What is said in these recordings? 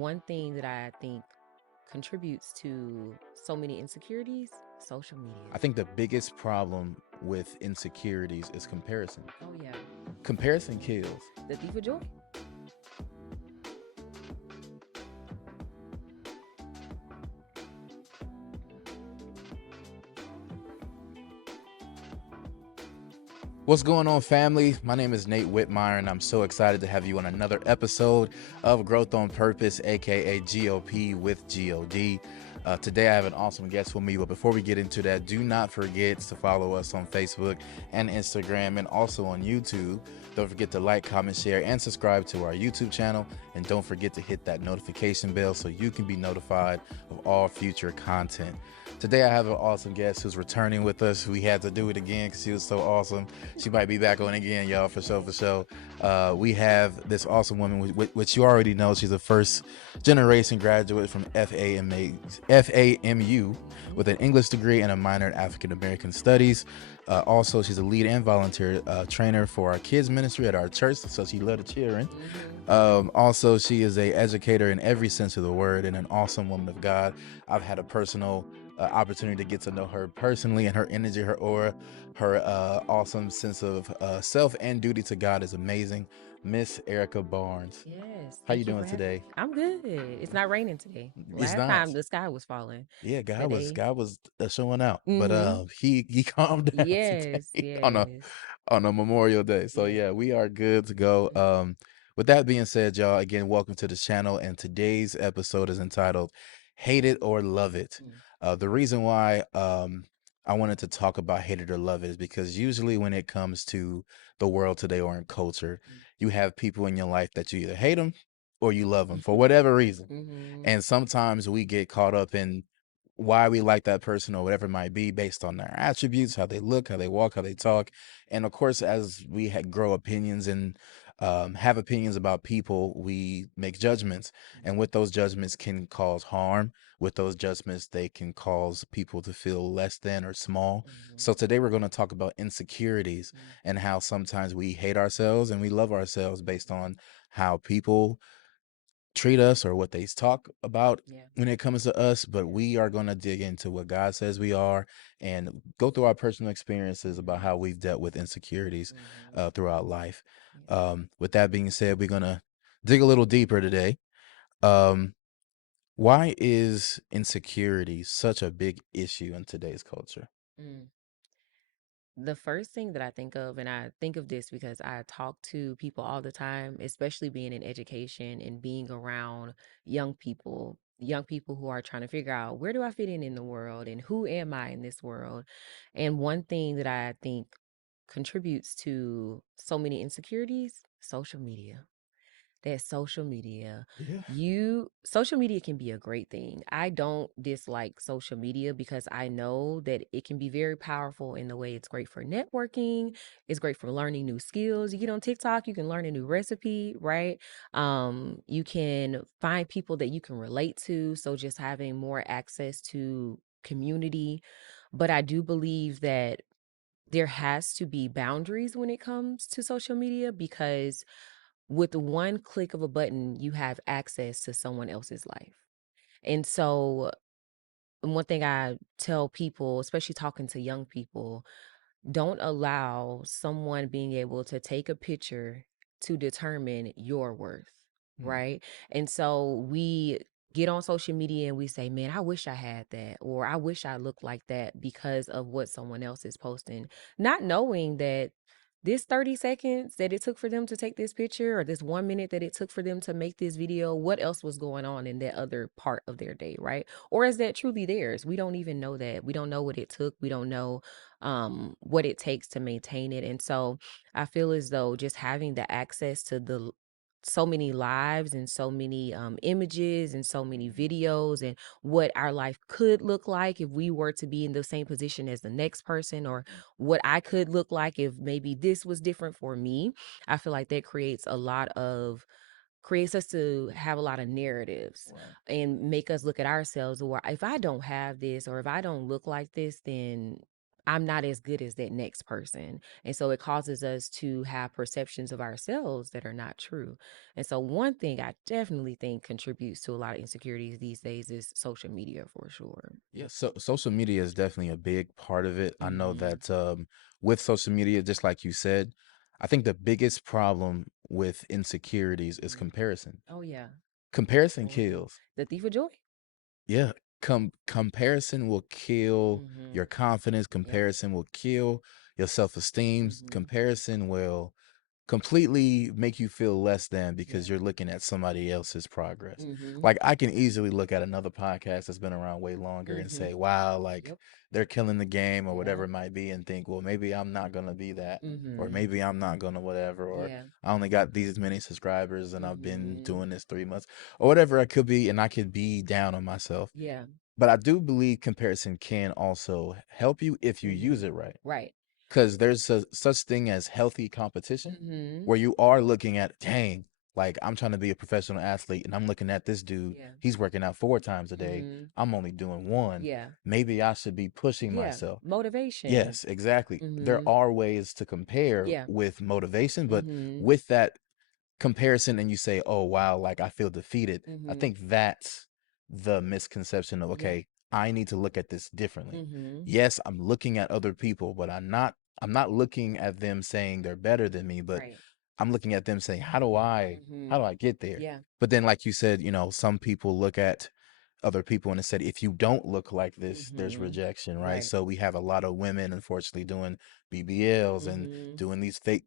one thing that I think contributes to so many insecurities, social media. I think the biggest problem with insecurities is comparison. Oh yeah, Comparison kills. the thief of joy. What's going on, family? My name is Nate Whitmire, and I'm so excited to have you on another episode of Growth on Purpose, aka GOP with GOD. Today, I have an awesome guest with me, but before we get into that, do not forget to follow us on Facebook and Instagram and also on YouTube. Don't forget to like, comment, share, and subscribe to our YouTube channel. And don't forget to hit that notification bell so you can be notified of all future content. Today, I have an awesome guest who's returning with us. We had to do it again because she was so awesome. She might be back on again, y'all, for sure, for sure. We have this awesome woman, which you already know. She's a first generation graduate from FAMU with an English degree and a minor in African American Studies. Also, she's a lead and volunteer trainer for our kids ministry at our church, so she loved the cheering. Also, she is a educator in every sense of the word and an awesome woman of God. I've had a personal opportunity to get to know her personally, and her energy, her aura, her awesome sense of self and duty to God is amazing. Miss Erica Barnes, Yes, how you thank you doing for having. today? I'm good. It's not raining today. It's Last not. time the sky was falling. Yeah, God was Today. God was showing out, but Mm-hmm. he calmed down Yes, today yes, on a Memorial Day. So yes. yeah, we are good to go. With that being said, y'all, again, welcome to the channel, and today's episode is entitled "Hate It or Love It." Mm, The reason why I wanted to talk about "Hate It or Love It" is because usually when it comes to the world today or in culture, you have people in your life that you either hate them or you love them for whatever reason. mm-hmm. And sometimes we get caught up in why we like that person or whatever it might be based on their attributes, how they look, how they walk, how they talk. And of course, as we grow opinions and have opinions about people, we make judgments. And with those judgments can cause harm. With those judgments, they can cause people to feel less than or small. Mm-hmm. So today we're going to talk about insecurities Mm-hmm. and how sometimes we hate ourselves and we love ourselves based on how people treat us or what they talk about Yeah. when it comes to us, but Yeah. we are going to dig into what God says we are and go through our personal experiences about Mm-hmm. how we've dealt with insecurities Mm-hmm. throughout life. Yeah. With that being said, we're going to dig a little deeper today. Um, why is insecurity such a big issue in today's culture? Mm. The first thing that I think of, and I think of this because I talk to people all the time, especially being in education and being around young people who are trying to figure out where do I fit in the world and who am I in this world. And one thing that I think contributes to so many insecurities, social media. That social media, Yeah. you social media can be a great thing. I don't dislike social media because I know that it can be very powerful in the way it's great for networking, it's great for learning new skills. You get on TikTok, you can learn a new recipe, right? You can find people that you can relate to, so just having more access to community. But I do believe that there has to be boundaries when it comes to social media because with one click of a button, you have access to someone else's life. And so, one thing I tell people, especially talking to young people, don't allow someone being able to take a picture to determine your worth, Mm. right? And so we get on social media and we say, man, I wish I had that, or I wish I looked like that because of what someone else is posting, not knowing that this 30 seconds that it took for them to take this picture or this 1 minute that it took for them to make this video, what else was going on in that other part of their day, right? Or is that truly theirs? We don't even know that. We don't know what it took. We don't know what it takes to maintain it. And so I feel as though just having the access to the so many lives and so many images and so many videos and what our life could look like if we were to be in the same position as the next person, or what I could look like if maybe this was different for me. I feel like that creates us to have a lot of narratives Right. and make us look at ourselves, or if I don't have this or if I don't look like this, then I'm not as good as that next person. And so it causes us to have perceptions of ourselves that are not true. And so one thing I definitely think contributes to a lot of insecurities these days is social media for sure. Yeah, so social media is definitely a big part of it. I know Mhm. that with social media, just like you said, I think the biggest problem with insecurities is Mhm. comparison. Oh yeah. Comparison Oh yeah. kills. The thief of joy? Yeah, comparison will kill Mhm. your confidence. Yep. Comparison will kill your self-esteem. Mhm. Comparison will completely make you feel less than Yeah. because you're looking at somebody else's progress. Mhm. Like I can easily look at another podcast that's been around way longer and Mhm. say, "Wow, like Yep. they're killing the game or Yeah. whatever it might be," and think, "Well, maybe I'm not gonna be that, or Mhm. maybe I'm not gonna whatever, or Yeah. I only got these many subscribers and I've been Mhm. doing this 3 months or whatever it could be," and I could be down on myself. Yeah. But I do believe comparison can also help you if you use Mhm. it right. Right. Because there's a such thing as healthy competition Mhm. where you are looking at, dang, like I'm trying to be a professional athlete and I'm looking at this dude, Yeah. he's working out 4 times a day. Mhm. I'm only doing one. Yeah. Maybe I should be pushing Yeah. myself. Motivation. Yes, exactly. There Mhm. are ways to compare Yeah. with motivation, but Mhm. with that comparison and you say, "Oh, wow, like I feel defeated." I Mhm. think that's the misconception of, Yeah. okay, I need to look at this differently. Mhm. Yes, I'm looking at other people, but I'm not looking at them saying they're better than me, but Right. I'm looking at them saying, how do I Mhm. get there? Yeah. But then like you said, some people look at other people and it said if you don't look like this, there's Mhm. rejection, right? Right. So we have a lot of women unfortunately doing BBLs and Mhm. doing these fake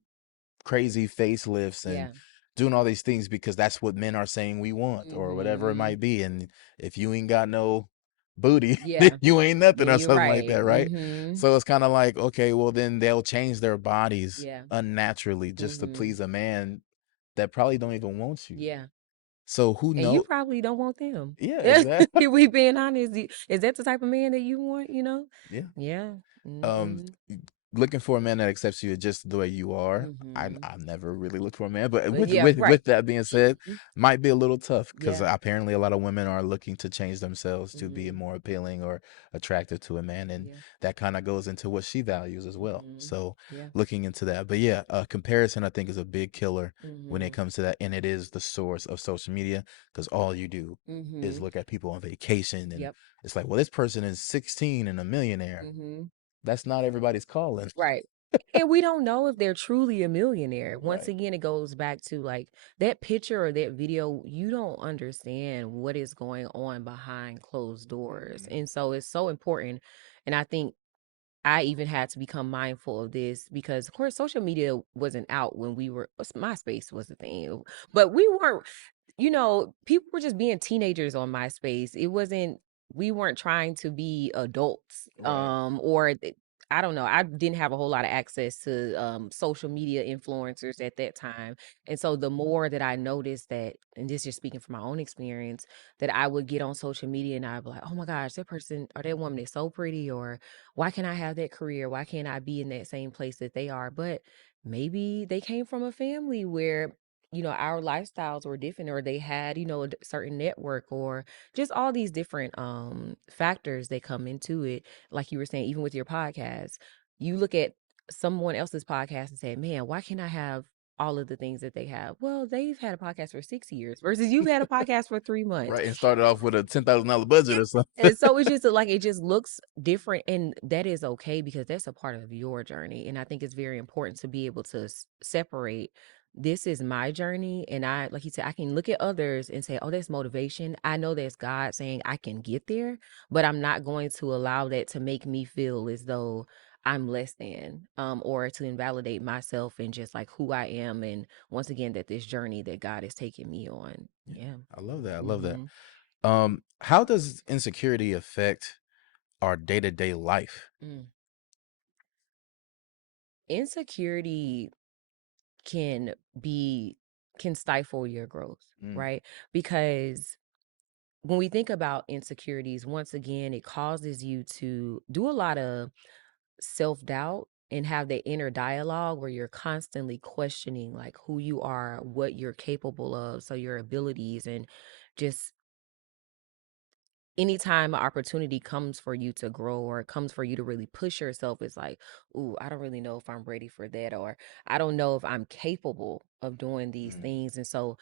crazy facelifts and Yeah. doing all these things because that's what men are saying we want or whatever it Mhm. might be. And if you ain't got no booty, then Yeah. you ain't nothing Then or you're something like right. that, right? Mhm. So it's kind of like, okay, well then they'll change their bodies Yeah. unnaturally just to Mhm. please a man that probably don't even want you. Yeah. So who And you know? probably don't want them. Yeah, exactly. We being honest. Is that the type of man that you want, you know? Yeah. Yeah. um Mhm. Looking for a man that accepts you just the way you are. I Mhm. I've never really looked for a man, but But with yeah, with right. with that being said, Mhm. might be a little tough because Yeah. apparently a lot of women are looking to change themselves to be Mhm. more appealing or attractive to a man, and Yeah. that kind of goes into what she values as well. Mhm. So Yeah. looking into that, but yeah, comparison I think is a big killer when it Mhm. comes to that, and it is the source of social media because all you do is Mhm. look at people on vacation, and Yep. it's like, well, this person is 16 and a millionaire. Mhm. That's not everybody's calling. Right. And we don't know if they're truly a millionaire. Once Right. again, it goes back to like that picture or that video, you don't understand what is going on behind closed doors. Mhm. And so it's so important. And I think I even had to become mindful of this because, of course, social media wasn't out when we were, MySpace was the thing, but we weren't, people were just being teenagers on MySpace. It wasn't, we weren't trying to be adults, Right. I don't know. I didn't have a whole lot of access to social media influencers at that time. And so the more that I noticed that, and this is speaking from my own experience, that I would get on social media and I'd be like, oh my gosh, that person or that woman is so pretty, or why can't I have that career? Why can't I be in that same place that they are? But maybe they came from a family where, our lifestyles were different, or they had, a certain network, or just all these different factors that come into it. Like you were saying, even with your podcast, you look at someone else's podcast and say, man, why can't I have all of the things that they have? Well, they've had a podcast for 6 years versus you've had a podcast for 3 months. Right, and started off with a $10,000 budget Yeah. or something. And so it's just like it just looks different, and that is okay because that's a part of your journey. And I think it's very important to be able to separate. This is my journey, and I, like you said, I can look at others and say, "Oh, that's motivation." I know that's God saying I can get there, but I'm not going to allow that to make me feel as though I'm less than, or to invalidate myself and just like who I am. And once again, that this journey that God is taking me on. Yeah, Yeah. I love that. I love that. Hmm. How does insecurity affect our day-to-day life? Mm. Insecurity can be can stifle your growth, Mm, right? Because when we think about insecurities, once again, it causes you to do a lot of self-doubt and have that inner dialogue where you're constantly questioning like who you are, what you're capable of, so your abilities, and just anytime an opportunity comes for you to grow or it comes for you to really push yourself, it's like, ooh, I don't really know if I'm ready for that, or I don't know if I'm capable of doing these Mm. things. And so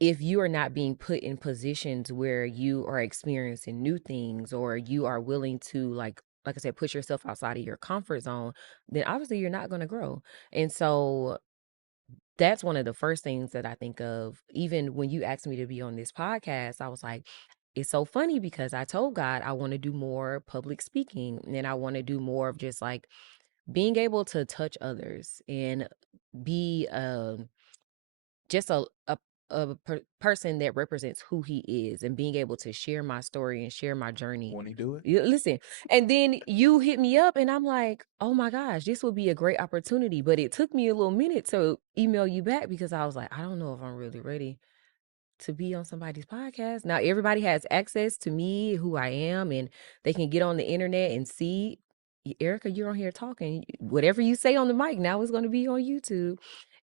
if you are not being put in positions where you are experiencing new things, or you are willing to, like I said, push yourself outside of your comfort zone, then obviously you're not going to grow. And so that's one of the first things that I think of. Even when you asked me to be on this podcast, I was like, it's so funny because I told God I want to do more public speaking, and I want to do more of just like being able to touch others and be just person that represents who he is, and being able to share my story and share my journey. When he do it? Listen, and then you hit me up, and I'm like, oh my gosh, this would be a great opportunity. But it took me a little minute to email you back because I was like, I don't know if I'm really ready to be on somebody's podcast. Now everybody has access to me, who I am, and they can get on the internet and see, Erica, you're on here talking. Whatever you say on the mic now is going to be on YouTube.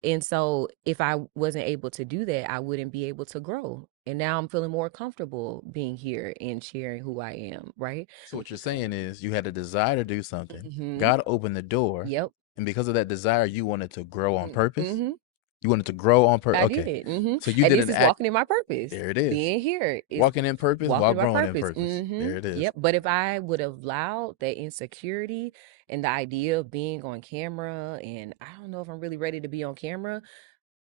And so if I wasn't able to do that, I wouldn't be able to grow. And now I'm feeling more comfortable being here and sharing who I am, right? So what you're saying is you had a desire to do something. Mhm. God opened the door, Yep. and because of that desire, you wanted to grow on purpose. Mhm. You wanted to grow on purpose. I Okay, did. Mhm. so you And did this an is act. walking in my purpose. There it is. Being here is Walking in purpose walking while in my growing in purpose. purpose. There Mhm. it is. Yep. But if I would have allowed that insecurity and the idea of being on camera, and I don't know if I'm really ready to be on camera,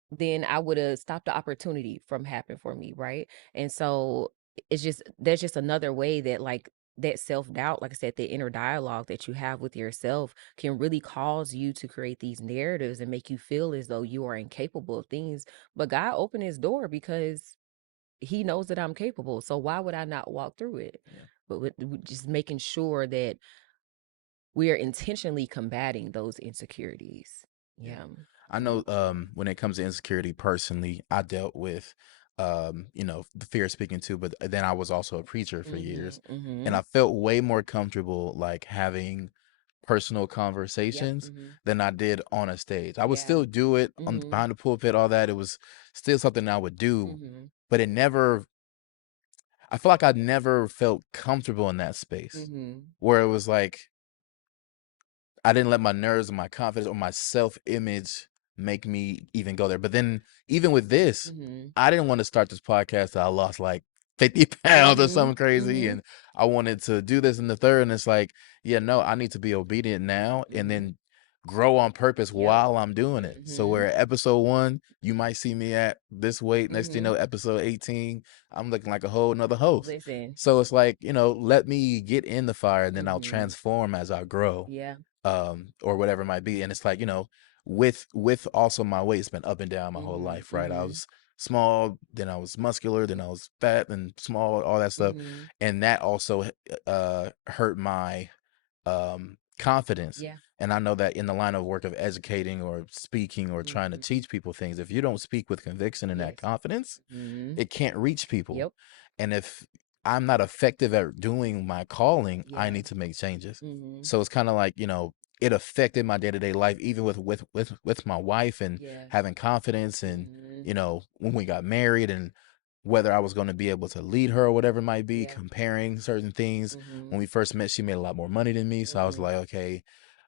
then I would have stopped the opportunity from happening for me, right? And so it's just, there's just another way that, like, that self-doubt, like I said, the inner dialogue that you have with yourself can really cause you to create these narratives and make you feel as though you are incapable of things. But God opened his door because he knows that I'm capable. So why would I not walk through it? Yeah. But with just making sure that we are intentionally combating those insecurities. Yeah. Yeah. I know when it comes to insecurity personally, I dealt with the fear of speaking to, but then I was also a preacher for Mhm. years. And I Mhm. felt way more comfortable like having personal Yep. conversations Mhm. than I did on a stage. I would Yeah. still do it on Mhm. behind the pulpit, all that. It was still something I would do, Mhm. but it never I feel like I never felt comfortable in that space Mhm. where it was like I didn't let my nerves or my confidence or my self-image make me even go there. But then even with this, Mhm. I didn't want to start this podcast till I lost like 50 pounds or Mhm. something crazy. Mhm. And I wanted to do this in the third. And it's like, yeah, no, I need to be obedient now and Mhm. then grow on purpose Yep. while I'm doing it. So Mhm. where episode 1, you might see me at this weight. Next thing you know, Mhm. episode 18, I'm looking like a whole nother host. Listen. So it's like, let me get in the fire and then I'll Mhm. transform as I grow, Yeah. or whatever it might be. And it's like, with also my weight's been up and down my whole Mhm. life, right? I Mhm. was small, then I was muscular, then I was fat and small, all that stuff. Mhm. And that also hurt my confidence. Yeah. And I know that in the line of work of educating or speaking or trying to Mhm. teach people things, if you don't speak with conviction and that Yes. confidence, Mhm. it can't reach people. Yep. And if I'm not effective at doing my calling, I Yeah. need to make changes. Mhm. So it's kind of like, it affected my day-to-day life, even with my wife and Yeah. having confidence and, Mhm. when we got married and whether I was going to be able to lead her or whatever it might be, Yeah. comparing certain things. When Mhm. we first met, she made a lot more money than me. So I was Mhm. like, okay,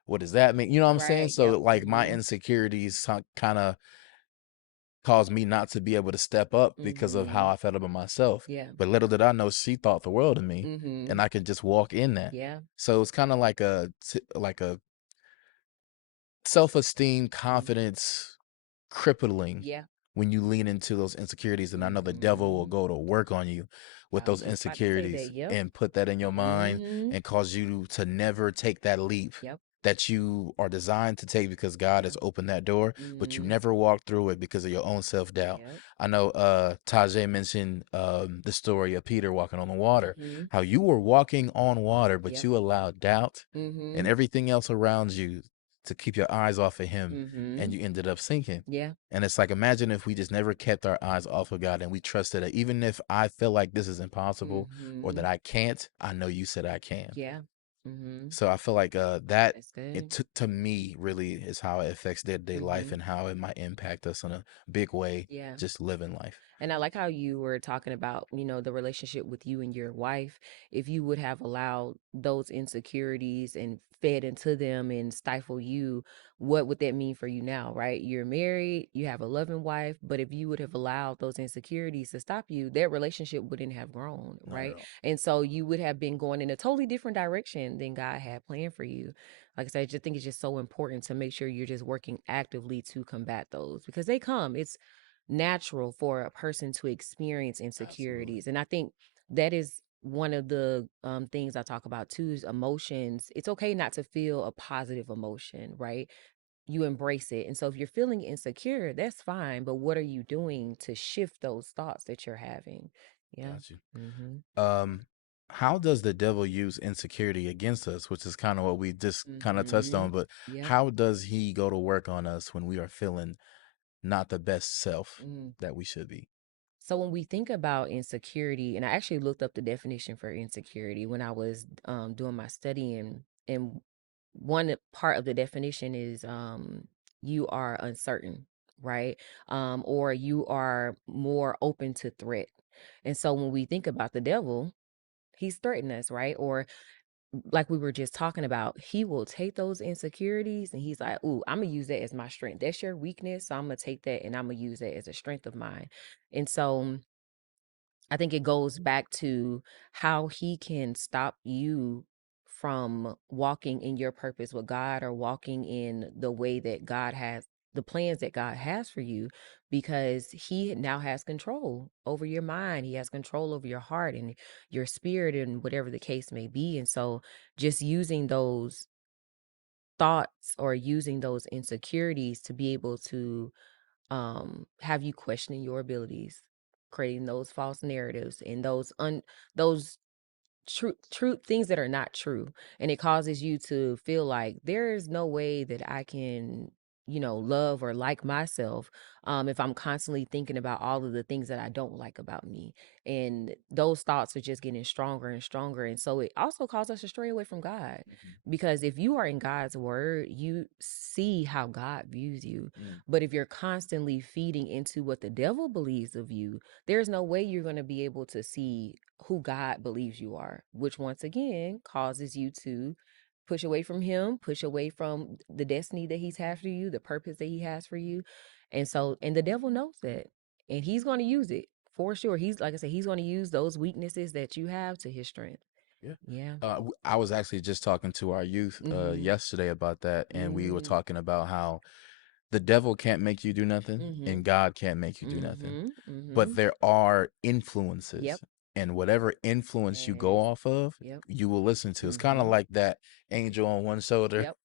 what does that mean? You know what I'm saying? Right. So Yep. like my Mhm. insecurities kind of caused me not to be able to step up because of how Mhm. I felt about myself. Yeah. But little did I know she thought the world of me, and Mhm. I could just walk in that. Yeah. So it's kind of like a self-esteem, Mhm. confidence crippling Yeah. when you lean into those insecurities. And I know the devil will Mhm. go to work on you with I was those just about to say that. insecurities Yep. and put that in your mind Mhm. and cause you to never take that leap Yep. that you are designed to take because God Yeah. has opened that door, but you Mhm. never walk through it because of your own self-doubt. Yep. I know Tajay mentioned the story of Peter walking on the water, Mhm. how you were walking on water, but Yep. you allowed doubt and Mhm. everything else around you to keep your eyes off of him, and Mhm. you ended up sinking. Yeah. And it's like, imagine if we just never kept our eyes off of God and we trusted that even if I feel like this is impossible or that Mhm. I can't, I know you said I can. Yeah. Mhm. So I feel like that That's it good. to me really is how it affects day-to-day life Mhm. and how it might impact us in a big way, Yeah. just living life. And I like how you were talking about, the relationship with you and your wife. If you would have allowed those insecurities and fed into them and stifle you, what would that mean for you now, right? You're married, you have a loving wife, but if you would have allowed those insecurities to stop you, that relationship wouldn't have grown, Not at right? all. And so you would have been going in a totally different direction than God had planned for you. Like I said, I just think it's just so important to make sure you're just working actively to combat those because they come. It's natural for a person to experience Absolutely. insecurities. And I think that is one of the things I talk about too is emotions. It's okay not to feel a positive emotion, right? You embrace it. And so if you're feeling insecure, that's fine. But what are you doing to shift those thoughts that you're having? Yeah. Got you. Mm-hmm. Um, how does the devil use insecurity against us, which is kind of what we just kind of touched Mm-hmm. on, but Yep. how does he go to work on us when we are feeling not the best self Mm. that we should be? So when we think about insecurity, and I actually looked up the definition for insecurity when I was doing my study, and one part of the definition is you are uncertain, right? Or you are more open to threat. And so when we think about the devil, he's threatening us, right? Or like we were just talking about, he will take those insecurities and he's like, "Ooh, I'm gonna use that as my strength. That's your weakness, so I'm gonna take that and I'm gonna use that as a strength of mine." And so I think it goes back to how he can stop you from walking in your purpose with God or walking in the way that God has the plans that God has for you because he now has control over your mind. He has control over your heart and your spirit and whatever the case may be. And so just using those thoughts or using those insecurities to be able to have you questioning your abilities, creating those false narratives and those true things that are not true, and it causes you to feel like there is no way that I can love or like myself if I'm constantly thinking about all of the things that I don't like about me, and those thoughts are just getting stronger and stronger, and so it also causes us to stray away from God, Mhm. because if you are in God's word you see how God views you. Mm. But if you're constantly feeding into what the devil believes of you, there's no way you're going to be able to see who God believes you are, which once again causes you to push away from him, push away from the destiny that he's had for you, the purpose that he has for you. And so, and the devil knows that. And he's going to use it for sure. He's, like I said, he's going to use those weaknesses that you have to his strength. Yeah. Yeah. I was actually just talking to our youth Mm-hmm. yesterday about that, and we were Mm. talking about how the devil can't make you do nothing, Mm-hmm. and God can't make you do nothing. Mm-hmm. Mm-hmm. But there are influences, Yep. and whatever influence you go Yes. off of, Yep. you will listen to. It's kind of Mm-hmm. like that angel on one shoulder, Yep.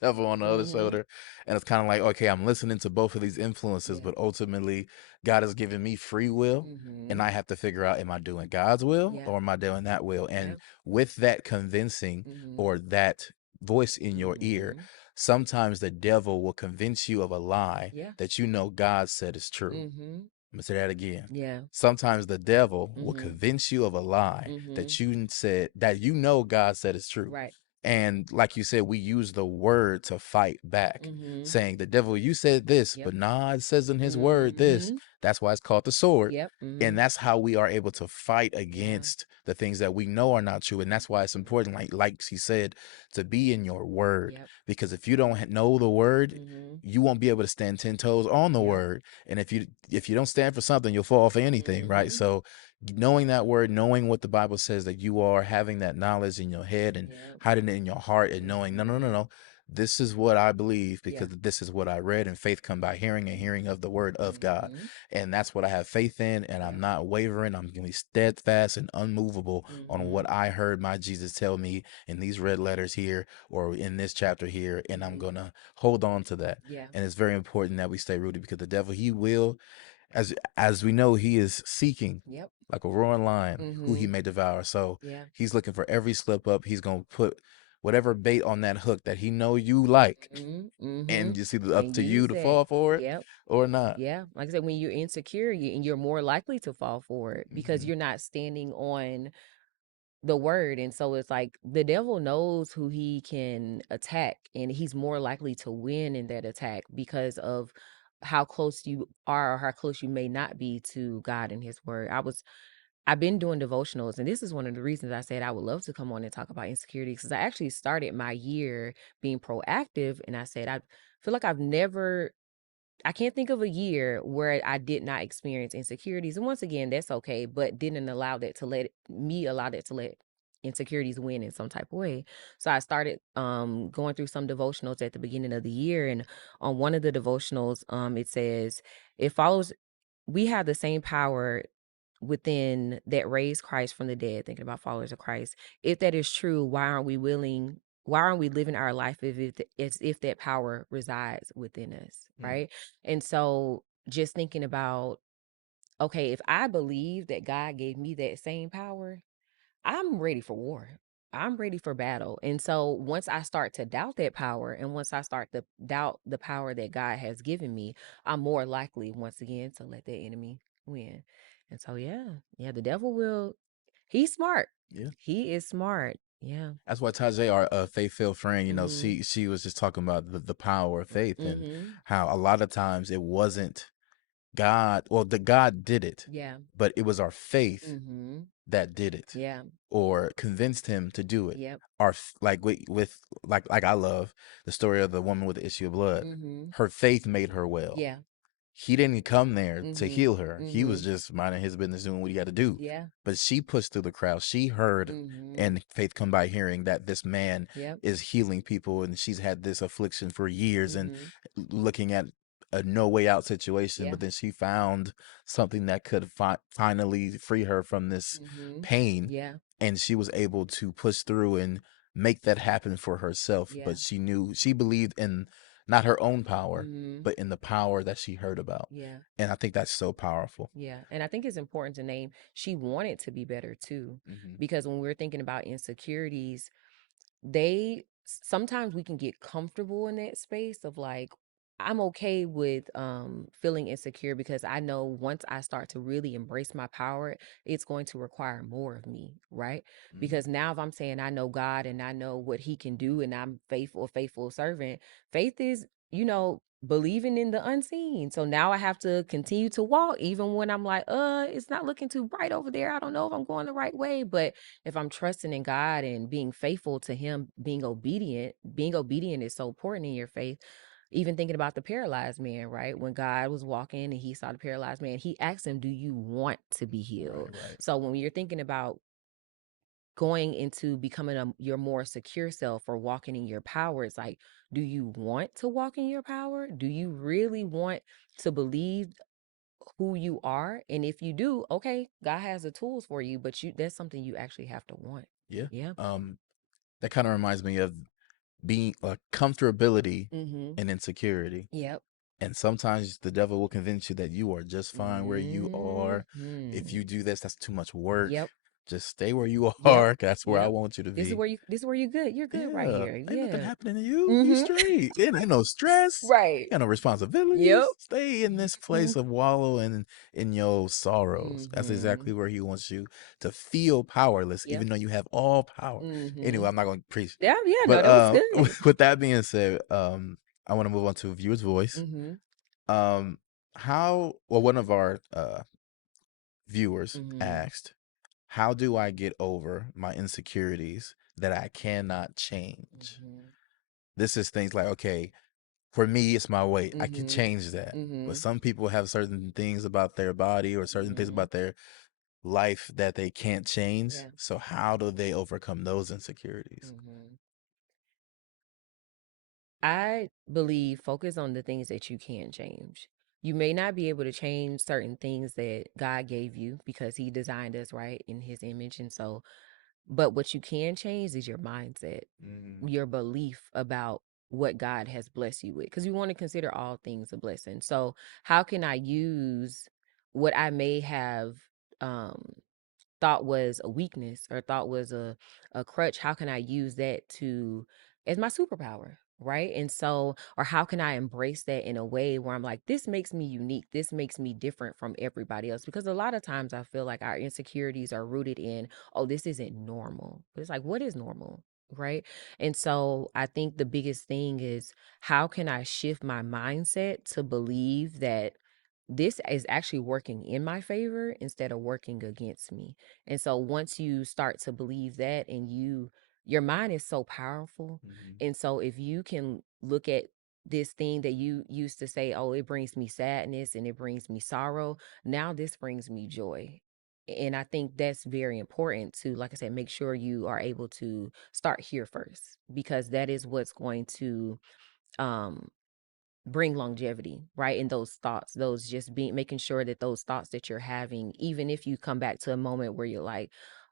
devil on the other Mm-hmm. shoulder. And it's kind of like, okay, I'm listening to both of these influences, Yeah. but ultimately, God has given me free will. And Mm-hmm. I have to figure out, am I doing God's will Yeah. or am I doing that will? And Yeah. with that convincing Mm-hmm. or that voice in your ear, Mm-hmm. sometimes the devil will convince you of a lie Yeah. that you know God said is true. Mm-hmm. I'm gonna say that again. Yeah. Sometimes the devil will Mm-hmm. convince you of a lie Mm-hmm. that you said that you know God said is true. Right. And like you said, we use the word to fight back, Mm-hmm. saying, the devil, you said this, Yep. but nah, it says in his word this. Mm-hmm. That's why it's called the sword. Yep. Mm-hmm. And that's how we are able to fight Yeah. against the things that we know are not true. And that's why it's important, like she said, to be in your word. Yep. Because if you don't know the word, Mm-hmm. you won't be able to stand 10 toes on the Yep. word. And if you don't stand for something, you'll fall for anything, right? Mm-hmm. So knowing that word, knowing what the Bible says, that you are having that knowledge in your head and Yep. hiding it in your heart, and knowing, no, Mm-hmm. no, no, no, this is what I believe Yeah. because this is what I read, and faith come by hearing, and hearing of the word of God. Mm-hmm. And that's what I have faith in, and I'm Yeah. not wavering. I'm going to be steadfast and unmovable on Mm-hmm. what I heard my Jesus tell me in these red letters here or in this chapter here, and I'm Mm-hmm. going to hold on to that. Yeah. And it's very important that we stay rooted, because the devil, he will, as we know, he is seeking Yep. like a roaring lion who he Mm-hmm. may devour. So Yeah. he's looking for every slip up. He's going to put whatever bait on that hook that he know you like, Mm-hmm. Mm-hmm. and it's either up And to you use to that. fall for it Yep. or not. Yeah. Like I said, when you're insecure, you're more likely to fall for it because Hmm. you're not standing on the word. And so it's like the devil knows who he can attack, and he's more likely to win in that attack because of how close you are or how close you may not be to God and his word. I've been doing devotionals, and this is one of the reasons I said I would love to come on and talk about insecurity, because I actually started my year being proactive, and I said I feel like I can't think of a year where I did not experience insecurities. And once again, that's okay, but didn't allow that to let insecurities win in some type of way. So I started going through some devotionals at the beginning of the year, and on one of the devotionals it says it follows we have the same power within that raised Christ from the dead, thinking about followers of Christ. If that is true, why aren't we living our life as if that power resides within us, Mm, right? And so just thinking about, okay, if I believe that God gave me that same power, I'm ready for war. I'm ready for battle. And so once I start to doubt that power, and once I start to doubt the power that God has given me, I'm more likely once again to let the enemy win. And so yeah, the devil will he's smart. yeah. He is smart. Yeah. That's why Tajay, our faith-filled friend, Mhm. she was just talking about the power of faith and Mhm. how a lot of times it wasn't God. Well, the God did it, Yeah. but it was our faith Mhm. that did it Yeah. or convinced him to do it. Yep. Like with like I love the story of the woman with the issue of blood. Mhm. Her faith made her well. Yeah. He didn't come there to Mhm. heal her. He was Mhm. just minding his business, doing what he had to do. Yeah. But she pushed through the crowd. She heard, Mhm. and faith come by hearing, that this man Yep. is healing people, and she's had this affliction for years, and Mhm. looking at a no way out situation. Yeah. But then she found something that could finally free her from this Mhm. pain, Yeah. and she was able to push through and make that happen for herself. Yeah. But she believed in not her own power, Mhm. but in the power that she heard about. Yeah. And I think that's so powerful. Yeah. And I think it's important to name she wanted to be better too. Hmm. Because when we're thinking about insecurities, they sometimes we can get comfortable in that space of like, I'm okay with feeling insecure because I know once I start to really embrace my power, it's going to require more of me, right? Hmm. Because now if I'm saying I know God and I know what he can do and I'm faithful servant, faith is, believing in the unseen. So now I have to continue to walk even when I'm like, it's not looking too bright over there. I don't know if I'm going the right way, but if I'm trusting in God and being faithful to him, being obedient is so important in your faith. Even thinking about the paralyzed man, right? When God was walking and he saw the paralyzed man, he asked him, do you want to be Right, healed? right. So when you're thinking about going into becoming your more secure self or walking in your power, it's like, do you want to walk in your power? Do you really want to believe who you are? And if you do, okay, God has the tools for you, but that's something you actually have to want. Yeah. Yeah. That kind of reminds me of being comfortability Mhm. and insecurity. Yep. And sometimes the devil will convince you that you are just fine where you are. If you Mhm. do this, that's too much work. Yep. Just stay where you Yep. are. That's where I Yep. want you to This is be. where you're good. You're good right Yeah, here. ain't nothing Yeah. happening to you. You Mhm. straight. It ain't no stress. Right. You got no Yep. responsibilities. Stay in this place of wallowing in your sorrows. That's exactly Mhm. where he wants you to feel powerless, Yep. even though you have all power. Anyway, Mhm. I'm not going to preach. Yeah, yeah, no, But that was good. with that being said, I want to move on to viewer's voice. Mhm. Um, one of our viewers Mhm. asked, "How do I get over my insecurities that I cannot change?" Mhm. This is things like, okay, for me, it's my weight. I can Mhm. change that. But Mhm. some people have certain things about their body or certain things Mhm. about their life that they can't change. Yeah. So how do they overcome those insecurities? Mhm. I believe focus on the things that you can change. You may not be able to change certain things that God gave you because he designed us right in his image. And so, but what you can change is your mindset, Mm, your belief about what God has blessed you with, because you want to consider all things a blessing. So, how can I use what I may have um, thought was a weakness or thought was a crutch? How can I use that to as my superpower? Right. And so, or how can I embrace that in a way where I'm like, this makes me unique. This makes me different from everybody else. Because a lot of times I feel like our insecurities are rooted in, oh, this isn't normal. But it's like, what is normal? right? And so I think the biggest thing is, how can I shift my mindset to believe that this is actually working in my favor instead of working against me? And so once you start to believe that, and your mind is so powerful. Mhm. And so if you can look at this thing that you used to say, oh, it brings me sadness and it brings me sorrow, now this brings me joy. And I think that's very important to, like I said, make sure you are able to start here first, because that is what's going to um bring longevity, right? And those thoughts, those just being, making sure that those thoughts that you're having, even if you come back to a moment where you're like,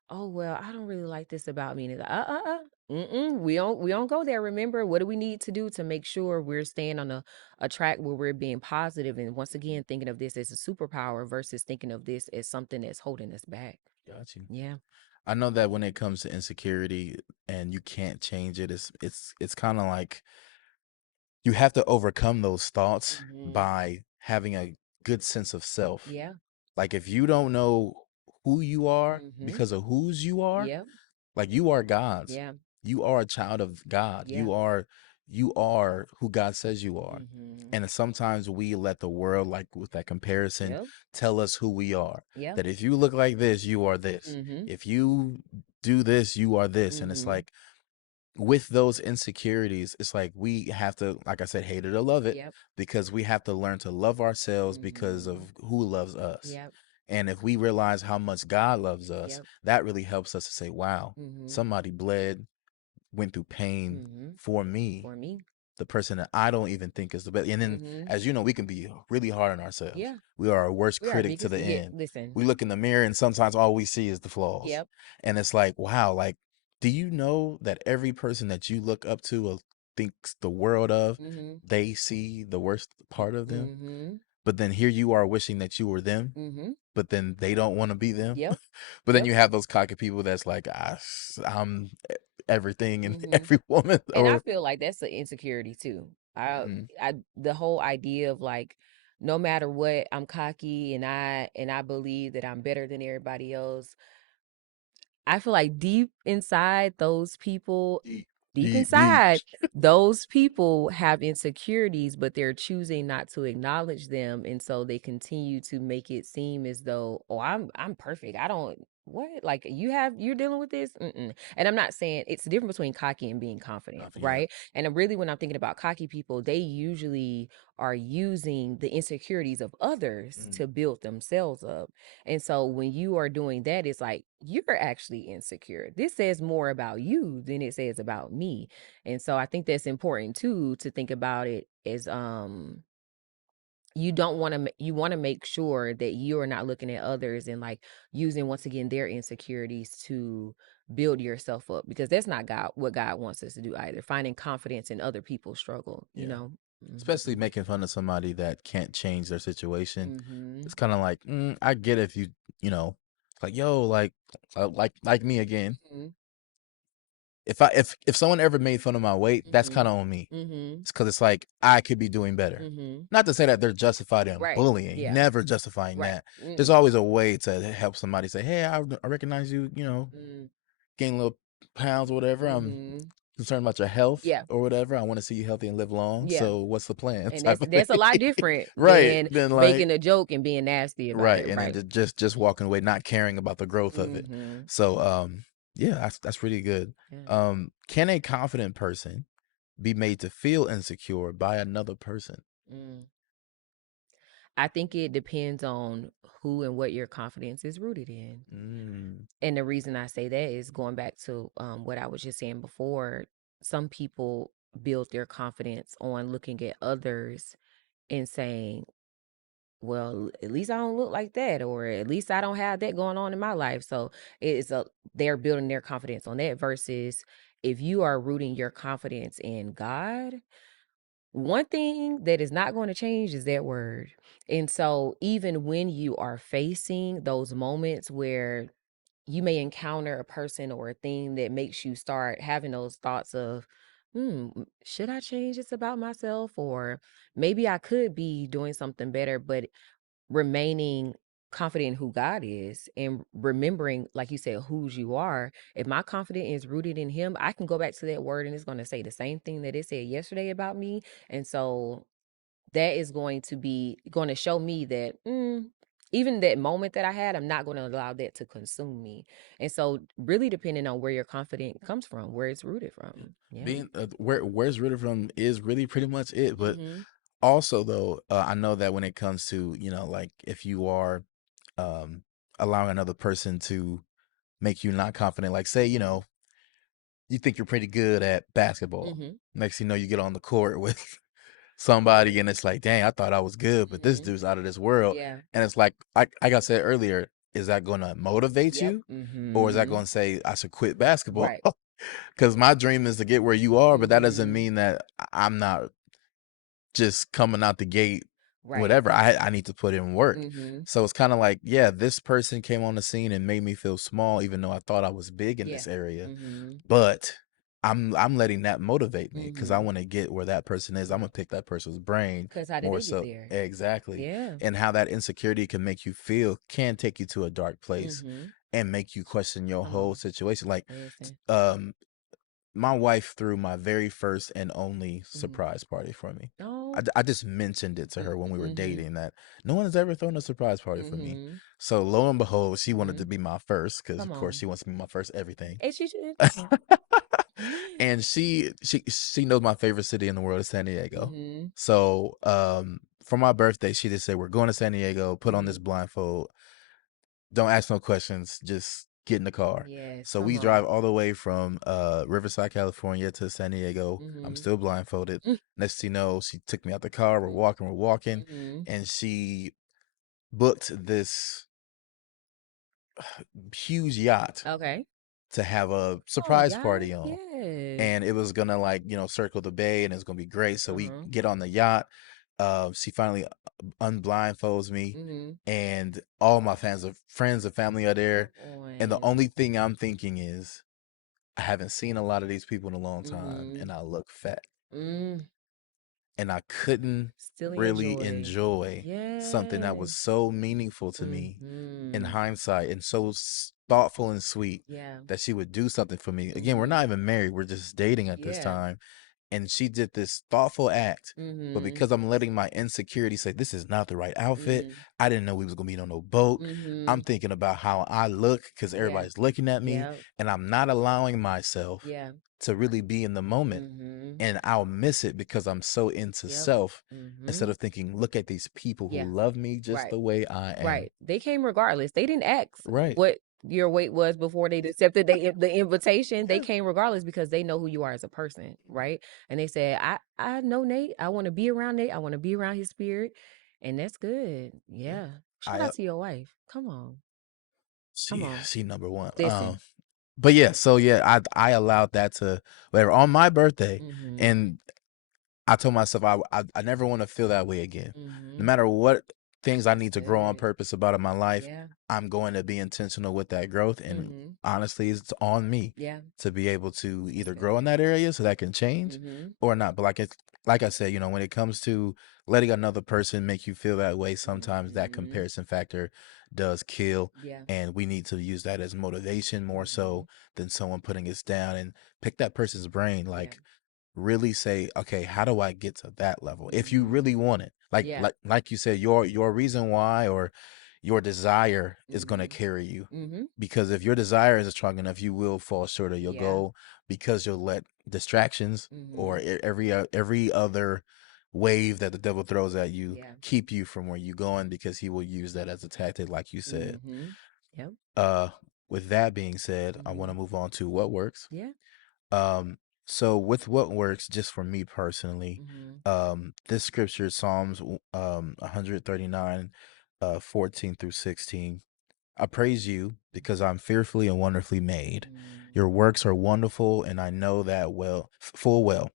oh well, I don't really like this about me, and it's like, we don't go there. Remember, what do we need to do to make sure we're staying on a track where we're being positive, and once Mhm. again, thinking of this as a superpower versus thinking of this as something that's holding us back. Got you. Yeah. I know that when it comes to insecurity and you can't change it, it's kind of like you have to overcome those thoughts Hmm. by having a good sense of self. Yeah. Like if you don't know who you are Hmm. because of whose you are, Yeah. like you are God's. Yeah. You are a child of God. Yeah. You are who God says you are. Hmm. And sometimes we let the world, like with that comparison, Yep. tell us who we are. Yep. That if you look like this, you are this. Hmm. If you do this, you are this. And it's Hmm. like with those insecurities, it's like we have to, like I said, hate it or love it, Yep. because we have to learn to love ourselves because Hmm. of who loves us. Yep. And if we realize how much God loves us, Yep. that really helps us to say, wow, Hmm. somebody bled, went through pain Hmm. for me, For me. the person that I don't even think is the best. And then, Hmm. as you know, we can be really hard on ourselves. Yeah. We are our worst We are critic to biggest. the Yeah. end. Listen. We look in the mirror and sometimes all we see is the flaws. Yep. And it's like, wow, like, do you know that every person that you look up to or thinks the world of, Hmm. they see the worst part of them? Hmm. But then here you are wishing that you were them, Hmm. but then they don't want to be them. Yep. But then Yep. you have those cocky people that's like, I'm everything and Hmm. every woman, And I or feel like that's an insecurity too. I, mm, the whole idea of like, no matter what, I'm cocky, and I believe that I'm better than everybody else. I feel like deep inside those people, deep, deep deep, deep. inside, those people have insecurities, but they're choosing not to acknowledge them. And so they continue to make it seem as though, oh, I'm perfect. I don't, what? Like, you're dealing with this? Mm-mm. And I'm not saying, it's the difference between cocky and being confident, Yeah. right? And really, when I'm thinking about cocky people, they usually are using the insecurities of others Mm, to build themselves up. And so when you are doing that, it's like you're actually insecure. This says more about you than it says about me. And so I think that's important too, to think about it as you don't want to, you want to make sure that you are not looking at others and like using, once again, their insecurities to build yourself up, because that's not God, what God wants us to do either. Finding confidence in other people's struggle, you yeah. know. Especially making fun of somebody that can't change their situation. Mhm. It's kind of like, I get it if you know, it's like, yo, like me again. Mhm. If someone ever made fun of my weight, that's kind Mhm. of on me. Mhm. It's because it's like I could be doing better. Mhm. Not to say that they're justified in Right. bullying. Yeah. Never justifying Right. that. There's Mm. always a way to help somebody say, hey, I recognize you. You know, Mm. gain a little pounds or whatever. I'm Mhm. concerned about your health Yeah. or whatever. I want to see you healthy and live long. Yeah. So what's the plan? And Type of that's a thing. lot different Right. than Then like making a joke and being nasty about right. it, And then right? just walking away, not caring about the growth of it. Mhm. So yeah, that's really good. Yeah. Can a confident person be made to feel insecure by another person? Mm. I think it depends on who and what your confidence is rooted in. Mm, And the reason I say that is going back to what I was just saying before. Some people build their confidence on looking at others and saying, well, at least I don't look like that, or at least I don't have that going on in my life. So it's a, they're building their confidence on that, versus if you are rooting your confidence in God, one thing that is not going to change is that word. And so even when you are facing those moments where you may encounter a person or a thing that makes you start having those thoughts of, should I change this about myself? Or maybe I could be doing something better, but remaining confident in who God is and remembering, like you said, whose you are. If my confidence is rooted in Him, I can go back to that word and it's going to say the same thing that it said yesterday about me. And so that is going to show me that even that moment that I had, I'm not going to allow that to consume me. And so, really, depending on where your confidence comes from, where it's rooted from. Yeah. Being where's rooted from is really pretty much it. But Mm-hmm. also, though, I know that when it comes to, like if you are um, allowing another person to make you not confident, like say, Mm-hmm. you think you're pretty good at basketball. Mm-hmm. Next thing you know, you get on the court with somebody and it's like, dang, I thought I was good, but this Mm-hmm. dude's out of this world. Yeah. And it's like I said earlier, is that going to motivate Yep. you? Or is that Mm-hmm. going to say I should quit basketball? Right. Because my dream is to get where you are, but that doesn't Mm-hmm. mean that I'm not just coming out the gate, Right. whatever. I need to put in work. Mm-hmm. So it's kind of like, yeah, this person came on the scene and made me feel small, even though I thought I was big in Yeah. this area. Mm-hmm. But I'm letting that motivate me because I Mm-hmm. want to get where that person is. I'm Yeah. gonna pick that person's brain Because how did more they get so. there? Exactly. Yeah. And how that insecurity can make you feel can take you to a dark place Mm-hmm. and make you question your Come whole on. situation. Like, Listen. um, my wife threw my very first and only Mm-hmm. surprise party for me. Oh. I just mentioned it to her when we were Mm-hmm. dating that no one has ever thrown a surprise party for me. Mm-hmm. So lo and behold, she wanted Mm-hmm. to be my first because of Come course on. she wants to be my first everything. And she should. And she knows my favorite city in the world is San Diego. Mm-hmm. So for my birthday, she just said we're going to San Diego. Put on Mm-hmm. this blindfold. Don't ask no questions. Just get in the car. Yes. So Come we on. drive all the way from Riverside, California to San Diego. I'm Mm-hmm. still blindfolded. Next thing you know, she took me out the car. We're walking, Mm-hmm. and she booked this huge yacht Okay. to have a Oh, surprise yeah. party on. Yes. And it was gonna like circle the bay and it's gonna be great. So we Uh-huh. get on the yacht. She finally unblindfolds me, Mm-hmm. and all my friends and family are Come there. And the on. only thing I'm thinking is, I haven't seen a lot of these people in a long time, Mm-hmm. and I look fat, Mm. and I couldn't Stealing your really joy. enjoy something that was Yes. so meaningful to me in Mm-hmm. hindsight and so thoughtful and sweet Yeah. that she would do something for me. Again, we're Mm-hmm. not even married; we're just dating at this Yeah. time, and she did this thoughtful act. But Mm-hmm. because I'm letting my insecurity say this is not the right outfit, Mm-hmm. I didn't know we was gonna be on no boat. Mm-hmm. I'm thinking about how I look because Yeah. everybody's looking at me, Yeah. and I'm not allowing myself Yeah. to really be in the moment. Mm-hmm. And I'll miss it because I'm so into Yep. self Mm-hmm. instead of thinking, look at these people who Yeah. love me just Right. the way I am. Right. They came regardless. They didn't ask Right. what your weight was before they accepted the invitation. They Yeah. came regardless because they know who you are as a person, right? And they said, I know Nate. I want to be around Nate. I want to be around his spirit. And that's good. Yeah. Yeah. Shout I out to your wife. Come on. Come on. she number one. Listen. But yeah, so yeah, I allowed that to whatever on my birthday, Mm-hmm. and I told myself I never want to feel that way again. No Mm-hmm. matter what things I That's need to grow on good. purpose about in my life, Yeah. I'm going to be intentional with that growth. And Mm-hmm. honestly, it's on me Yeah. to be able to That's either grow in good. that area so that can change Mm-hmm. or not. But like I said, when it comes to letting another person make you feel that way, sometimes that Mm-hmm. comparison factor does kill. Yeah. And we need to use that as motivation more Mm-hmm. so than someone putting us down, and pick that person's brain. Yeah. Like, really say, okay, how do I get to that level? If you Mm-hmm. really want it, like Yeah. like you said, your reason why or your desire is going to Mm-hmm. carry you. Mm-hmm. Because if your desire isn't strong enough, you will fall short of your Yeah. goal because you'll let distractions or Mm-hmm. every other wave that the devil throws at you Yeah. keep you from where you're going, because he will use that as a tactic, like you said. Mm-hmm. Yep. Uh, with that being said, I want Mm-hmm. to move on to what works. Yeah. Um, so with what works, just for me personally, Mm-hmm. this scripture, Psalms 139, 14 through 16. I praise you because I'm fearfully and wonderfully made. Mm-hmm. Your works are wonderful, and I know that full well.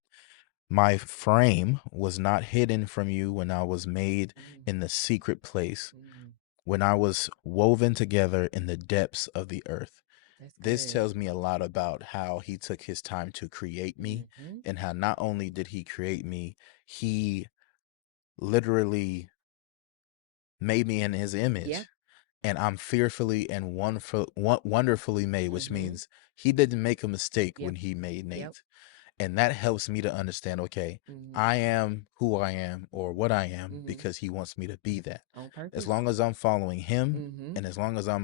My frame was not hidden from you when I was made Mm-hmm. in the secret place, Mm-hmm. when I was woven together in the depths of the earth. That's This good. tells me a lot about how he took his time to create me, Mm-hmm. and how not only did he create me, he literally made me in his Yeah. image. and I'm fearfully and wonderfully made, which Mhm. means he didn't make a mistake when Yep. he made Yep. Nate. And that helps me to understand, okay, Mhm. I am who I am or what I am Mhm. because he wants me to be that. On As purpose. long as I'm following him Mhm. and as long as I'm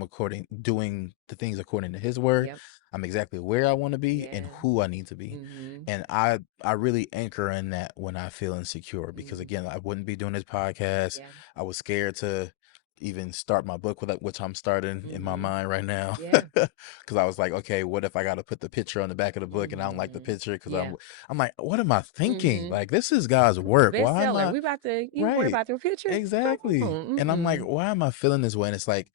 doing the things according to his word, Yep. I'm exactly where I want to be and Yes. who I need to be. Mhm. And I really anchor in that when I feel insecure because Mhm. again, I wouldn't be doing this podcast. Yeah. I was scared to even start my book with it, which I'm starting in my Mhm. mind right now. Yeah. Because I was like, okay, what if I got to put the picture on the back of the book and I don't like the Mhm. picture because Yeah. I'm like, what am I thinking? Mhm. Like, this is God's Come on, work. Why am bestseller. I We about to you worry right? about your picture? Come Exactly. on. And I'm like, Mm-mm. why am I feeling this way? And it's like,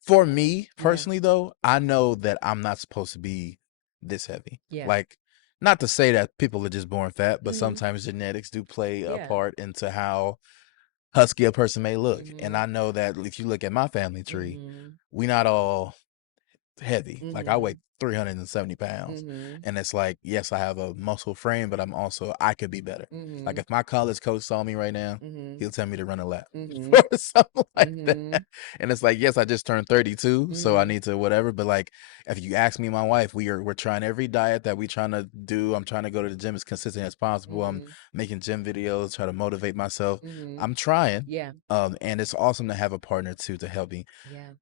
for me Yeah. personally, though, I know that I'm not supposed to be this heavy. Yeah. Like, not to say that people are just born fat, but Mhm. sometimes genetics do play a Yeah. part into how husky a person may look. And Mhm. I know that if you look at my family tree, Mhm. we not all heavy. Like I weigh Mhm. 370 pounds. Mhm. And it's like, yes, I have a muscle frame, but I could be better. Like Mhm. if my college coach saw me right now, Mhm. he'll tell me to run a lap or Mhm. something like that. Mhm. And it's like, yes, I just turned 32, so I Mhm. need to whatever. But like, if you ask me, and my wife, we're trying every diet that we trying to do. I'm trying to go to the gym as consistent as possible. I'm Mhm. making gym videos, try to motivate myself. Mhm. I'm trying. Yeah. And it's awesome to have a partner too to help me. Yeah.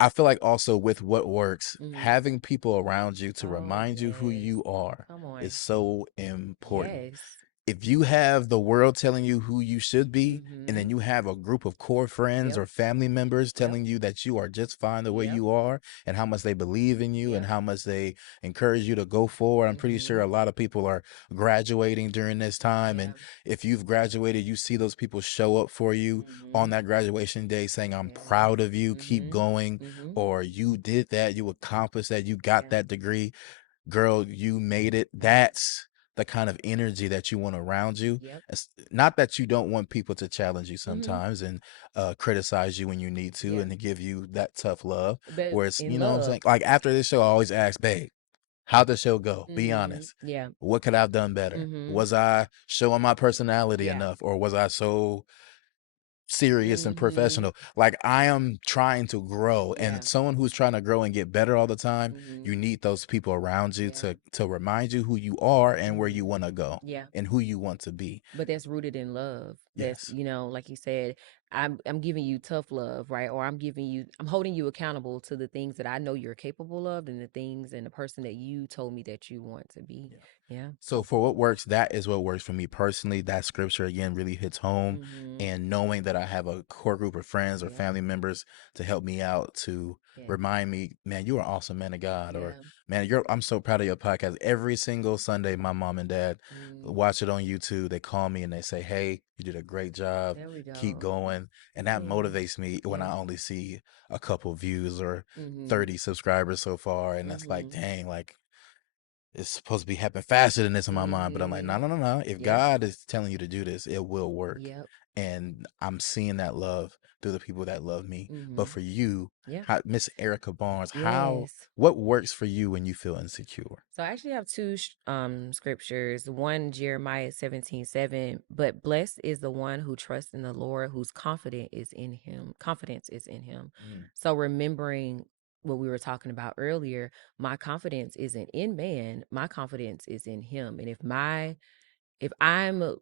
I feel like also with what works, Mhm. having people around you to Oh, remind you who yes. you are Come is on. so important. Yes. If you have the world telling you who you should be, and then Mhm. you have a group of core friends Yep. or family members Yep. telling you that you are just fine the way Yep. you are, and how much they believe in you, and Yep. how much they encourage you to go forward. I'm pretty sure Mhm. a lot of people are graduating during this time. Yeah. And if you've graduated, you see those people show up for you on Mhm. that graduation day saying, I'm Yeah. proud of you, keep Mhm. going, Mhm. or you did that, you accomplished that, you got Yeah. that degree, girl, you made it. That's the kind of energy that you want around you. Yep. It's not that you don't want people to challenge you Mhm. sometimes and criticize you when you need to Yeah. and to give you that tough love. But Where it's, in you know what I'm saying? love. Like after this show, I always ask, babe, how'd the show go? Be Mhm. honest. Yeah. What could I have done better? Mhm. Was I showing my personality Yeah. enough, or was I so serious and Mhm. professional? Like I am trying to grow, and Yeah. someone who's trying to grow and get better all the time, Mhm. you need those people around you Yeah. to remind you who you are and where Mhm. you want to go Yeah. and who you want to be. But that's rooted in love. That's, Yes. like you said, I'm giving you tough love, right? Or I'm holding you accountable to the things that I know you're capable of and the things and the person that you told me that you want to be. Yeah. Yeah. So for what works, that is what works for me personally. That scripture again really hits home, Mhm. and knowing that I have a core group of friends or Yep. family members to help me out to Yeah. remind me, man, you are awesome, man of God, or Yeah. man, I'm so proud of your podcast. Every single Sunday, my mom and dad Mm. watch it on YouTube. They call me and they say, "Hey, you did a great job. There we Keep go. going," and that Yeah. motivates me when Yeah. I only see a couple views or Mhm. 30 subscribers so far, and that's like, Mhm. dang, like it's supposed to be happening faster than this in my mind, but I'm like, no, Mhm. no, no, no. If Yep. God is telling you to do this, it will work. Yep. And I'm seeing that love through the people that love me. But Mhm. for you, Yeah. how, Miss Erica Barnes, Yes. what works for you when you feel insecure? So I actually have two scriptures. One, Jeremiah 17:7. But blessed is the one who trusts in the Lord, whose confidence is in him. Confidence is in him. Mm, So remembering what we were talking about earlier, my confidence isn't in man, my confidence is in him. And if I'm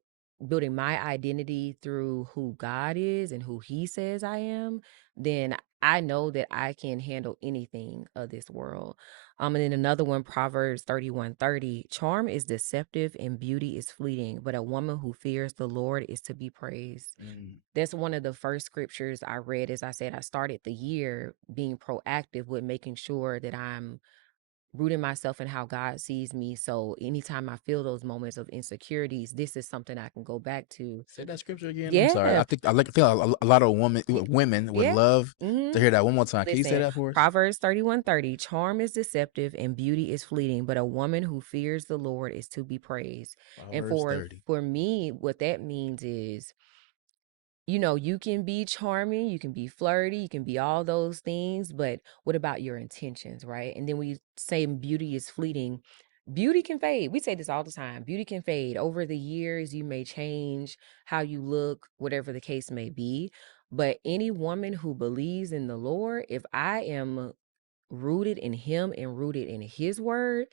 building my identity through who God is and who he says I am, then I know that I can handle anything of this world. And then another one, Proverbs 31:30. Charm is deceptive and beauty is fleeting, but a woman who fears the Lord is to be praised. mm. That's one of the first scriptures I read. As I said, I started the year being proactive with making sure that I'm rooting myself in how God sees me. So anytime I feel those moments of insecurities, this is something I can go back to. Say that scripture again. I'm sorry. Yeah. I feel a lot of women would Yeah. love Hmm. to hear that one more time. Can you say Listen, that for us? Proverbs 31:30. Charm is deceptive and beauty is fleeting, but a woman who fears the Lord is to be praised. And Proverbs for 30. for me, what that means is, you can be charming, you can be flirty, you can be all those things, but what about your intentions, right? And then when you say beauty is fleeting, beauty can fade. We say this all the time. Beauty can fade. Over the years, you may change how you look, whatever the case may be. But any woman who believes in the Lord, if I am rooted in him and rooted in his word,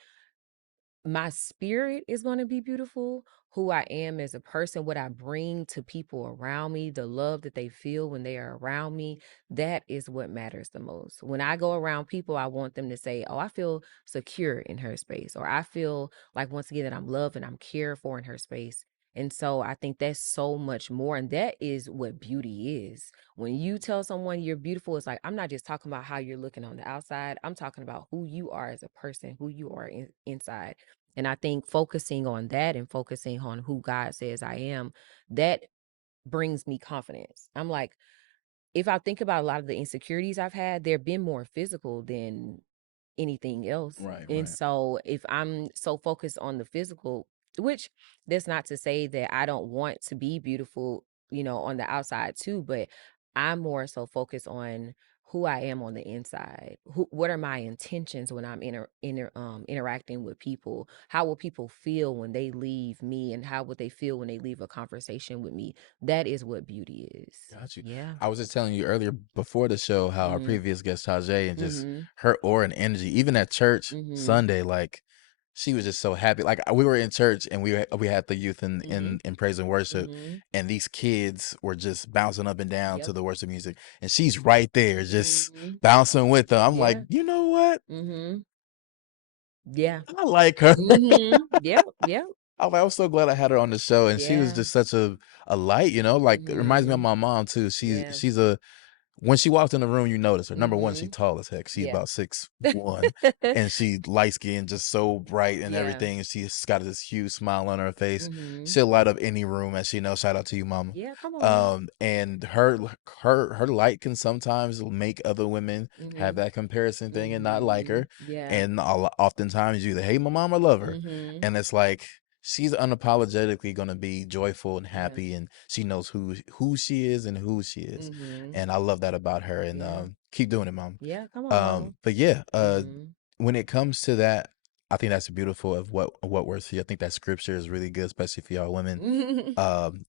my spirit is going to be beautiful. Who I am as a person, what I bring to people around me, the love that they feel when they are around me, that is what matters the most. When I go around people, I want them to say, "Oh, I feel secure in her space," or "I feel like once again that I'm loved and I'm cared for in her space." And so I think that's so much more. And that is what beauty is. When you tell someone you're beautiful, it's like, I'm not just talking about how you're looking on the outside. I'm talking about who you are as a person, who you are inside. And I think focusing on that and focusing on who God says I am, that brings me confidence. I'm like, if I think about a lot of the insecurities I've had, they've been more physical than anything else. Right, And right. so if I'm so focused on the physical, which that's not to say that I don't want to be beautiful, on the outside too, but I'm more so focused on who I am on the inside. What are my intentions when I'm interacting with people? How will people feel when they leave me, and how would they feel when they leave a conversation with me? That is what beauty is. Got you. Yeah. I was just telling you earlier before the show how our Mhm. previous guest Tajay and just Mhm. her aura and energy, even at church Mhm. Sunday, like she was just so happy. Like we were in church and we had the youth Mhm. in praise and worship, Mhm. and these kids were just bouncing up and down to Yep. the worship music, and she's right there just Mhm. bouncing with them. I'm like, Yeah. you know what? Mhm. Yeah. I like her. Mhm. Yep. Yep. I'm so glad I had her on the show, and she was Yeah. just such a light, you know. Like it reminds me of Mhm. my mom too. Yeah. She's a when she walks in the room, you notice her. Number one, she Mhm. tall as heck. She's Yeah. about 6'1", and she light skinned, just so bright and Yeah. everything. And she's got this huge smile on her face. Mhm. She'll light up any room, as she knows. Shout out to you, mama. Yeah, come on. And her light can sometimes make other women have Mhm. that comparison thing and not like Mhm. her. Yeah. And oftentimes you either hate my mom or love her, Mhm. and it's like she's unapologetically gonna be joyful and Yeah. happy, and she knows who she is and who she is, Mhm. and I love that about her. And Yeah. keep doing it, mom. Yeah, come on. But yeah, Mhm. when it comes to that, I think that's beautiful of what works for you. I think that scripture is really good, especially for y'all women.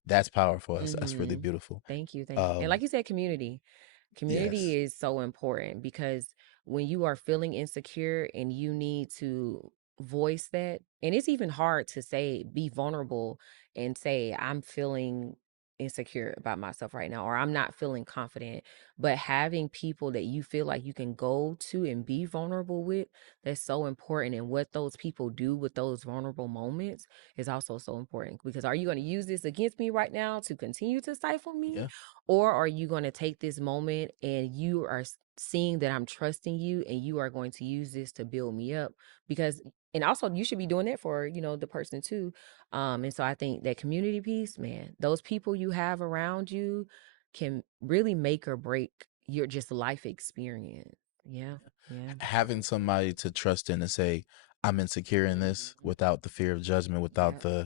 That's powerful. That's really Mhm. Beautiful. Thank you. Thank you. And Um, like you said, community. yes, Community is so important because when you are feeling insecure and you need to voice that, and it's even hard to say, be vulnerable and say, I'm feeling insecure about myself right now, or I'm not feeling confident. But having people that you feel like you can go to and be vulnerable with, that's so important. And what those people do with those vulnerable moments is also so important, because are you going to use this against me right now to continue to stifle me? yeah, Or are you going to take this moment and you are seeing that I'm trusting you and you are going to use this to build me up? Because, and also you should be doing that for, the person too. And so I think that community piece, man, those people you have around you can really make or break your just life experience. Yeah. Yeah. having somebody to trust in and say, I'm insecure in this, Mhm. without the fear of judgment, without Yeah.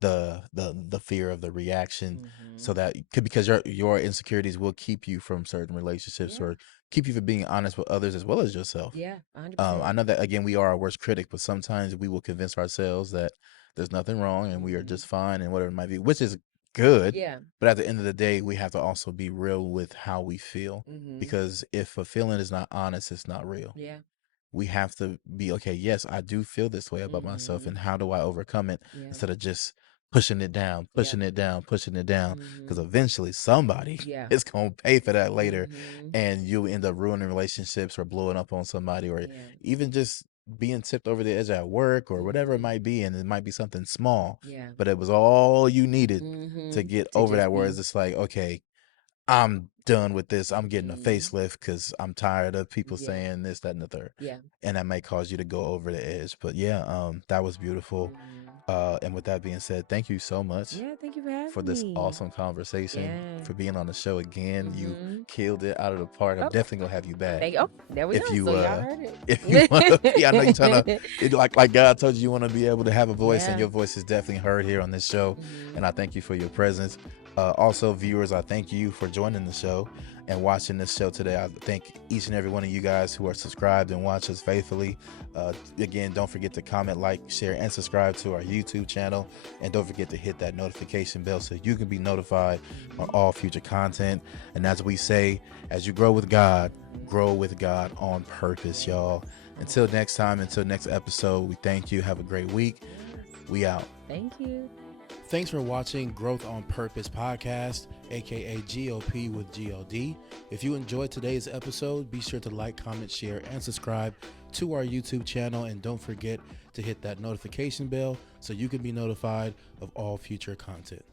the fear of the reaction, so Mhm. that because your insecurities will keep you from certain relationships, Yeah. or keep you from being honest with others as well as yourself. Yeah. I 100%. know that, again, we are our worst critic, but sometimes we will convince ourselves that there's nothing wrong and we are Mhm. just fine and whatever it might be, which is good. Yeah. But at the end of the day, we have to also be real with how we feel, Mhm. because if a feeling is not honest, it's not real. Yeah. We have to be okay. Yes, I do feel this way about myself, Mhm. and how do I overcome it, Yeah. instead of just pushing it down, Yeah. pushing it down, pushing it down, because Mhm. eventually somebody Yeah. is going to pay for that later, Mhm. and you end up ruining relationships or blowing up on somebody, or Yeah. even just being tipped over the edge at work or whatever it Mhm. might be. And it might be something small, Yeah. but it was all you needed to Mhm. get To over that, just where be. it's just like, okay, I'm done with this. I'm getting a Mhm. facelift because I'm tired of people Yeah. saying this, that, and the third. Yeah. And that may cause you to go over the edge. But yeah, that was beautiful. Mhm. And with that being said, thank you so much Yeah, thank you for for having this me. awesome conversation, Yeah. for being on the show again. You Mhm. killed it out of the park. I'm Oh, definitely gonna have you back. thank. Oh, there we If go. So you y'all heard if you wanna be, I know you're trying to, it. like God told you, you want to be able to have a voice, and Yeah. your voice is definitely heard here on this show. And Mhm. I thank you for your presence. Also, viewers, I thank you for joining the show. and watching this show today. I thank each and every one of you guys who are subscribed and watch us faithfully. Again, don't forget to comment, like, share, and subscribe to our YouTube channel. And don't forget to hit that notification bell so you can be notified on all future content. And as we say, as you grow with God on purpose, y'all. Until next time, until next episode, we thank you. Have a great week. We out. Thank you. Thanks for watching Growth on Purpose podcast, aka GOP with GOD. If you enjoyed today's episode, be sure to like, comment, share, and subscribe to our YouTube channel. And don't forget to hit that notification bell so you can be notified of all future content.